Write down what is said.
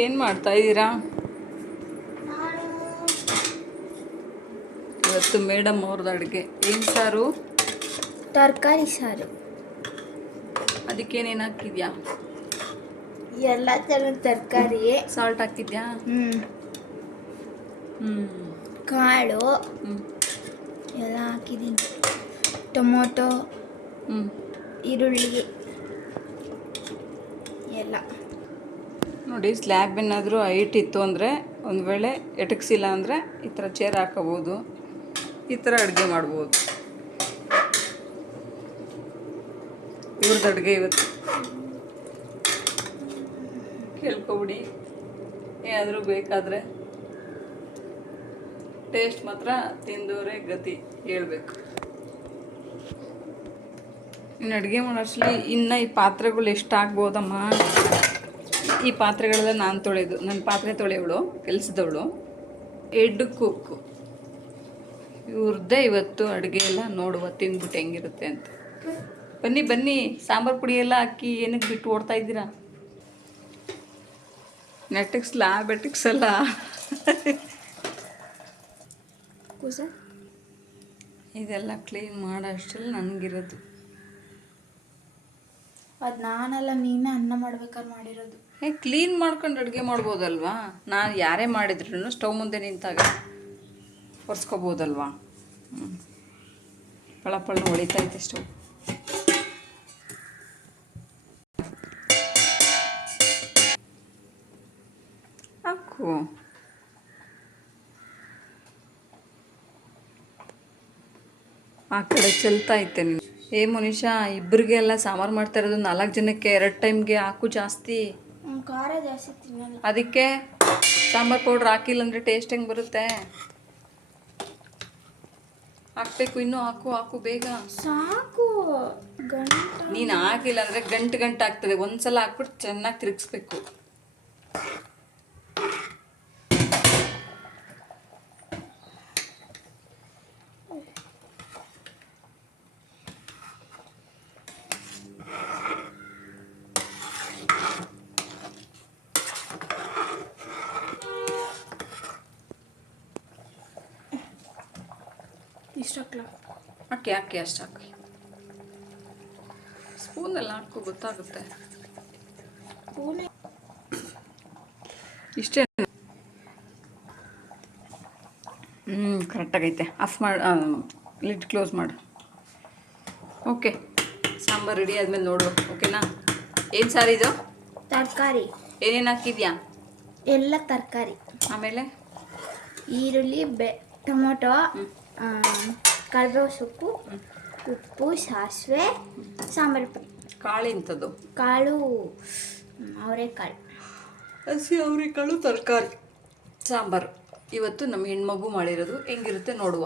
ಏನು ಮಾಡ್ತಾ ಇದ್ದೀರಾ? ಇವತ್ತು ಮೇಡಮ್ ಅವ್ರದ್ದು ಅಡುಗೆ ಏನು ಸಾರು? ತರಕಾರಿ ಸಾರು. ಅದಕ್ಕೇನೇನು ಹಾಕಿದ್ಯಾ? ಎಲ್ಲ ಥರದ ತರಕಾರಿ. ಸಾಲ್ಟ್ ಹಾಕಿದ್ಯಾ? ಕಾಳು ಎಲ್ಲ ಹಾಕಿದ್ದೀನಿ. ಟೊಮೊಟೊ, ಈರುಳ್ಳಿ ಎಲ್ಲ. ನೋಡಿ, ಸ್ಲ್ಯಾಬ್ ಏನಾದರೂ ಹೈಟ್ ಇತ್ತು ಅಂದರೆ ಒಂದು ವೇಳೆ ಎಟಕ್ಸಿಲ್ಲ ಅಂದರೆ ಈ ಥರ ಚೇರ್ ಹಾಕೋಬೋದು, ಈ ಥರ ಅಡುಗೆ ಮಾಡ್ಬೋದು. ಇವ್ರದ್ದು ಅಡುಗೆ ಇವತ್ತು ಕೇಳ್ಕೊಬಿಡಿ, ಏನಾದರೂ ಬೇಕಾದರೆ. ಟೇಸ್ಟ್ ಮಾತ್ರ ತಿಂದವರೇ ಗತಿ ಹೇಳ್ಬೇಕು. ಇನ್ನು ಅಡುಗೆ ಮಾಡೋಷ್ಟರಲ್ಲಿ ಇನ್ನು ಈ ಪಾತ್ರೆಗಳು ಎಷ್ಟು ಆಗ್ಬೋದಮ್ಮ? ಈ ಪಾತ್ರೆಗಳೆಲ್ಲ ನಾನು ತೊಳೆಯೋದು. ನನ್ನ ಪಾತ್ರೆ ತೊಳೆಯವಳು, ಕೆಲಸದವಳು. ಹೆಡ್ ಕುಕ್ಕು ಇವ್ರದ್ದೇ ಇವತ್ತು ಅಡುಗೆ ಎಲ್ಲ. ನೋಡುವ ತಿಂದ್ಬಿಟ್ಟು ಹೆಂಗಿರುತ್ತೆ ಅಂತ. ಬನ್ನಿ ಬನ್ನಿ, ಸಾಂಬಾರು ಪುಡಿ ಎಲ್ಲ ಹಾಕಿ ಏನಕ್ಕೆ ಬಿಟ್ಟು ಓಡ್ತಾ ಇದ್ದೀರಾ? ನೆಟ್ಟಿಕ್ಸ್ಲ ಬೆಟ್ಟಿಕ್ಸಲ್ಲ. ಇದೆಲ್ಲ ಕ್ಲೀನ್ ಮಾಡೋ ಅಷ್ಟರಲ್ಲಿ ನನಗಿರೋದು. ಅದು ನಾನಲ್ಲ, ನೀನೇ ಅನ್ನ ಮಾಡ್ಬೇಕಾದ್ರೆ ಮಾಡಿರೋದು. ಕ್ಲೀನ್ ಮಾಡ್ಕೊಂಡು ಅಡುಗೆ ಮಾಡ್ಬೋದಲ್ವಾ? ನಾನು ಯಾರೇ ಮಾಡಿದ್ರು ಸ್ಟವ್ ಮುಂದೆ ನಿಂತಾಗ ಒರೆಸ್ಕೋಬೋದಲ್ವಾ? ಪಳ ಹೊಳಿತೈತೆ ಸ್ಟವ್. ಹಾಕು. ಆ ಕಡೆ ಚೆಲ್ತಾ ಐತೆ ನೀನು. ಮನುಷ್ಯ, ಇಬ್ಬರಿಗೆಲ್ಲ ಸಾಂಬಾರು ಮಾಡ್ತಾ ಇರೋದು 4 ಜನಕ್ಕೆ 2 ಟೈಮ್ಗೆ ಹಾಕು ಜಾಸ್ತಿ. ಖಾರ ಜಾಸ್ತಿ ತಿನ್ನಲ್ಲ. ಅದಕ್ಕೆ ಸಾಂಬಾರು ಪೌಡ್ರ್ ಹಾಕಿಲ್ಲ ಅಂದರೆ ಟೇಸ್ಟ್ ಹೆಂಗೆ ಬರುತ್ತೆ? ಹಾಕ್ಬೇಕು. ಇನ್ನೂ ಹಾಕು ಬೇಗ. ಸಾಕು. ನೀನು ಹಾಕಿಲ್ಲ ಅಂದರೆ ಗಂಟು ಆಗ್ತದೆ. ಒಂದ್ಸಲ ಹಾಕ್ಬಿಟ್ಟು ಚೆನ್ನಾಗಿ ತಿರುಗಿಸ್ಬೇಕು. ಹಾಕಿ ಅಷ್ಟು ಹಾಕಿ. ಸ್ಪೂನೆಲ್ಲ ಹಾಕೋ, ಗೊತ್ತಾಗುತ್ತೆ. ಇಷ್ಟೇ. ಕರೆಕ್ಟಾಗೈತೆ. ಆಫ್ ಮಾಡಿ, ಲಿಡ್ ಕ್ಲೋಸ್ ಮಾಡು. ಓಕೆ, ಸಾಂಬಾರು ರೆಡಿ ಆದಮೇಲೆ ನೋಡುವ. ಓಕೆನಾ? ಏನು ಸಾರು ಇದು? ತರಕಾರಿ. ಏನೇನು ಹಾಕಿದ್ಯಾ? ಎಲ್ಲ ತರಕಾರಿ. ಆಮೇಲೆ ಈರುಳ್ಳಿ, ಟೊಮೊಟೊ, ಕರಿಬೇವು ಸೊಪ್ಪು, ಉಪ್ಪು, ಸಾಸಿವೆ, ಸಾಂಬಾರು ಪುಡಿ. ಕಾಳು ಇಂಥದ್ದು? ಕಾಳು ಅವರೆಕಾಳು. ಹಸಿ ಅವರೆಕಾಳು ತರಕಾರಿ ಸಾಂಬಾರು. ಇವತ್ತು ನಮ್ಮ ಹೆಣ್ಮಗು ಮಾಡಿರೋದು. ಹೆಂಗಿರುತ್ತೆ ನೋಡುವ.